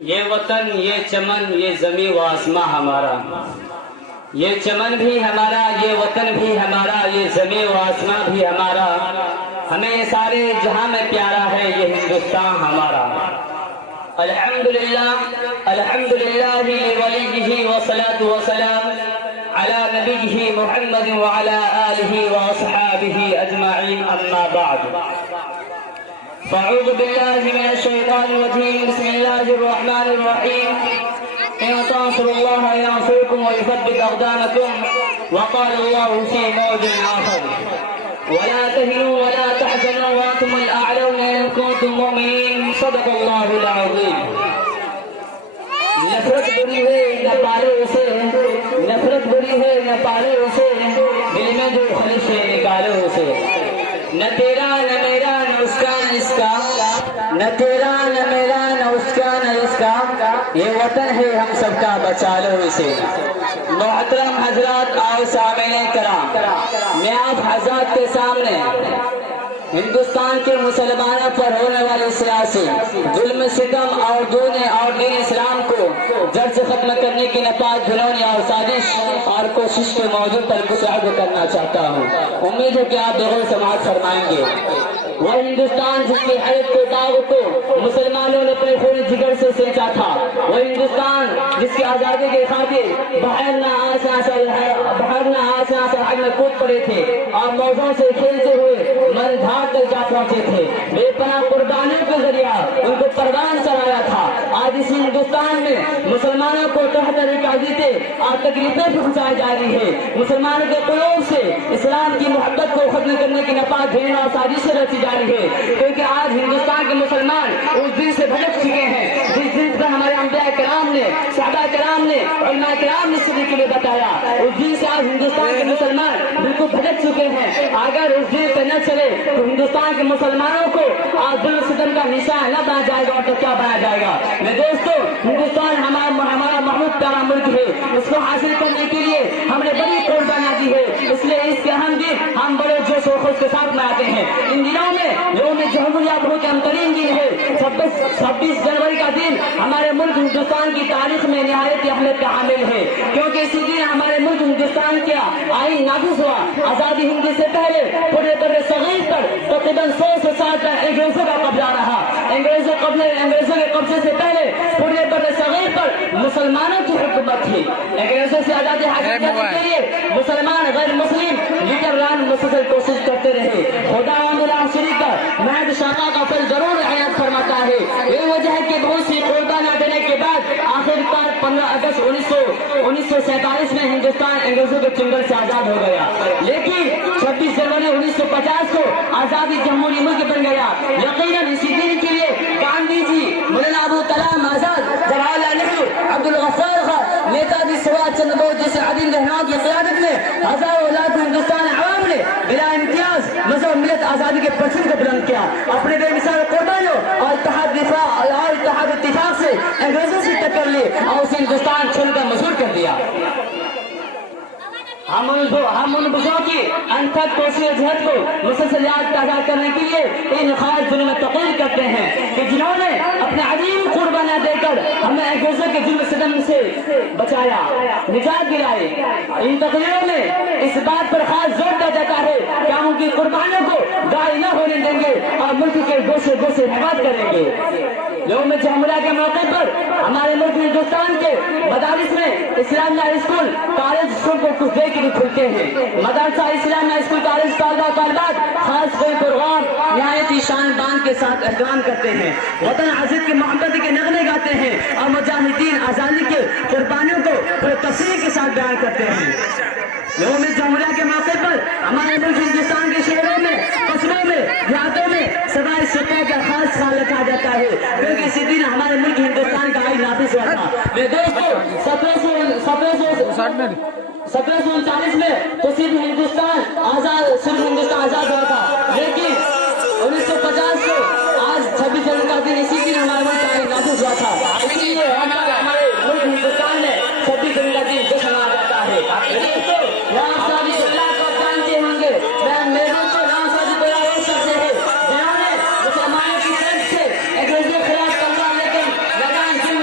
یہ وطن، یہ چمن، یہ زمین و آسماں ہمارا، یہ چمن بھی ہمارا، یہ وطن بھی ہمارا، یہ زمین و آسماں بھی ہمارا، ہمیں سارے جہاں میں پیارا ہے یہ ہندوستان ہمارا۔ الحمدللہ الحمدللہ ولیہ والصلاة والسلام على نبیہ محمد وعلى آلہ واصحابہ اجمعین، اما بعد۔ فاعوذ باللہ من الشیطان الرجیم، بسم اللہ الرحمن الرحیم۔ ان تنصروا اللہ ینصرکم ویثبت اقدامکم، وقال اللہ فی موضع آخر ولا تهنوا ولا تحزنوا وانتم الاعلون ان کنتم مؤمنین، صدق اللہ العظیم۔ نفرت بری ہے نہ پالے اسے، نفرت بری ہے نہ پالے اسے، دل میں جو خلش ہے نکالو اسے۔ نہ تیرا نہ میرا نہ اس کا نہ اس کا، نہ تیرا نہ میرا نہ اس کا نہ اس کا، یہ وطن ہے ہم سب کا، بچا لو اسے۔ محترم حضرات اور سامعین کرام، میں آپ حضرات کے سامنے ہندوستان کے مسلمانوں پر ہونے والی سیاسی ظلم ستم اور دین اسلام کو جڑ سے ختم کرنے کی نپاک گھنونی اور سازش اور کوشش کے موضوع پر کچھ عرض کرنا چاہتا ہوں۔ امید ہے کہ آپ بغور سماعت فرمائیں گے۔ وہ ہندوستان جس کی حیرت کو داغ کو مسلمانوں نے اپنے خون جگر سے سینچا تھا، وہ ہندوستان جس کی آزادی کے خاطر بحر نہ آسان سرحد میں کود پڑے تھے اور موجوں سے کھیلتے ہوئے من دھاڑ تک جا پہنچے تھے، بے پناہ قربانیوں کے ذریعہ ان کو پروان چڑھایا تھا۔ آج اس ہندوستان میں مسلمانوں کو تحت اذیتیں اور تکلیفیں پہنچائی جا رہی ہے۔ مسلمانوں کے قلوب سے اسلام کی محبت کو ختم کرنے کی نپاک گھن اور سازشیں رچی جا رہی ہے، کیونکہ آج ہندوستان کے مسلمان اس دن سے بھٹک چکے ہیں جس دن پر ہمارے انبیاء کرام نے، صحابہ کرام نے، علماء کرام نے سبھی کے لیے بتایا۔ اس دن سے آج ہندوستان کے مسلمان بالکل بھٹک چکے ہیں۔ اگر اس دن پہ نہ چلے تو ہندوستان کے مسلمانوں کو آج ظلم ستم کا نشان نہ بنا جائے گا اور تو کیا بنا جائے گا۔ میں دوستو، ہندوستان ہمارا محبوب پیارا ملک ہے، اس کو حاصل کرنے کے لیے ہم نے بڑی قربانیاں دی ہے، اس لیے اس کے اہم دن ہم بڑے جوش و خروش کے ساتھ مناتے ہیں۔ ان دنوں میں یوم جمہوریہ بہت اہم ترین دن ہے۔ 26 جنوری کا دن ہمارے ملک ہندوستان کی تاریخ میں نہایت اہمیت کا حامل ہے، کیونکہ اسی دن ہمارے ملک ہندوستان کا آئین نافذ ہوا۔ آزادی ہندی سے پہلے پورے بر صغیر پر تقریباً 100 سال تک انگریزوں کا قبضہ رہا۔ انگریزوں کے قبضے سے پہلے پورے بر صغیر پر مسلمانوں کی حکومت تھی۔ انگریزوں سے آزادی حاصل کرنے کے لیے مسلمان غیر مسلم لیڈران مسلسل کوشش کرتے رہے۔ خدا شریف کا مہد شاقہ کا فل ضرور عنایت فرماتا ہے۔ یہ وجہ ہے کہ بہت سی قربانیاں دینے کے بعد آخرکار 15 اگست 1947 میں ہندوستان انگریزوں کے چنگل سے آزاد ہو گیا، لیکن 26 جنوری 1950 کو آزادی جمہوری ملک بن گیا۔ یقیناً اسی دن کے لیے گاندھی جی، مولانا ابو کلام آزاد، جواہر لال نہرو، عبد الغفار خان، نیتا جی سبھاش چندر بوس جیسے عظیم رہنماؤں کی قیادت میں ہزاروں لاکھوں ہندوستان عوام نے بلا امتیاز مذہب ملت آزادی کے پرچم کو بلند کیا۔ اپنے بے مثال قربانیوں اور اتحاد اتفاق سے انگریزوں سے ٹکر لی اور اسے ہندوستان چھوڑ کر مشہور کر دیا۔ ہم ان بزرگوں کی انتھک کوشش جہد کو مسلسل یاد تازہ کرنے کے لیے ان خاص دنوں میں تقریر کرتے ہیں کہ جنہوں نے اپنے عظیم قربانیاں دے کر ہمیں انگریزوں کے ظلم ستم سے بچایا، نجات دلائی۔ ان تقریروں میں اس بات پر خاص زور دیا جاتا ہے کہ ہم ان کی قربانیوں کو ضائع نہ ہونے دیں گے اور ملک کے گوشے گوشے حفاظت کریں گے۔ یوم جمہوریہ کے موقع پر ہمارے ملک ہندوستان کے مدارس میں اسلامیہ اسکول کالج کو کچھ دیر کے لیے کھلتے ہیں۔ مدرسہ اسلامیہ اسکول کالج طالبہ طالبات خاص کوئی پروگرام نہایت شان بان کے ساتھ احترام کرتے ہیں، وطن عزیز کی محبت کے نغمے گاتے ہیں اور مجاہدین آزادی کے قربانیوں کو پورے تفصیل کے ساتھ بیان کرتے ہیں۔ یوم جمہوریہ کے موقع پر ہمارے ملک ہندوستان کے شہروں میں، قصبوں میں، دیہاتوں میں سوائے سطح کا خاص خیال رکھا جاتا ہے، کیونکہ اسی دن ہمارے ملک ہندوستان کا آئین نافذ ہوا تھا۔ میرے دوستو، 1739 میں تو صرف ہندوستان آزاد ہوا تھا، لیکن 1950 کو آج 26 جنوری کا دن اسی دن ہمارے ملک کا آئین نافذ ہوا تھا، اسی لیے ہمارے ملک ہندوستان میں 26 جنوری کا دن جشن منایا جاتا ہے۔ رام سازی اللہ کو جانتے ہوں گے، میرے کو رام سازی بڑا ہو سکتے ہیں جنہوں نے مسلمانوں کی طرف سے انگریزوں کے خلاف کمرہ لیکن لگان ظلم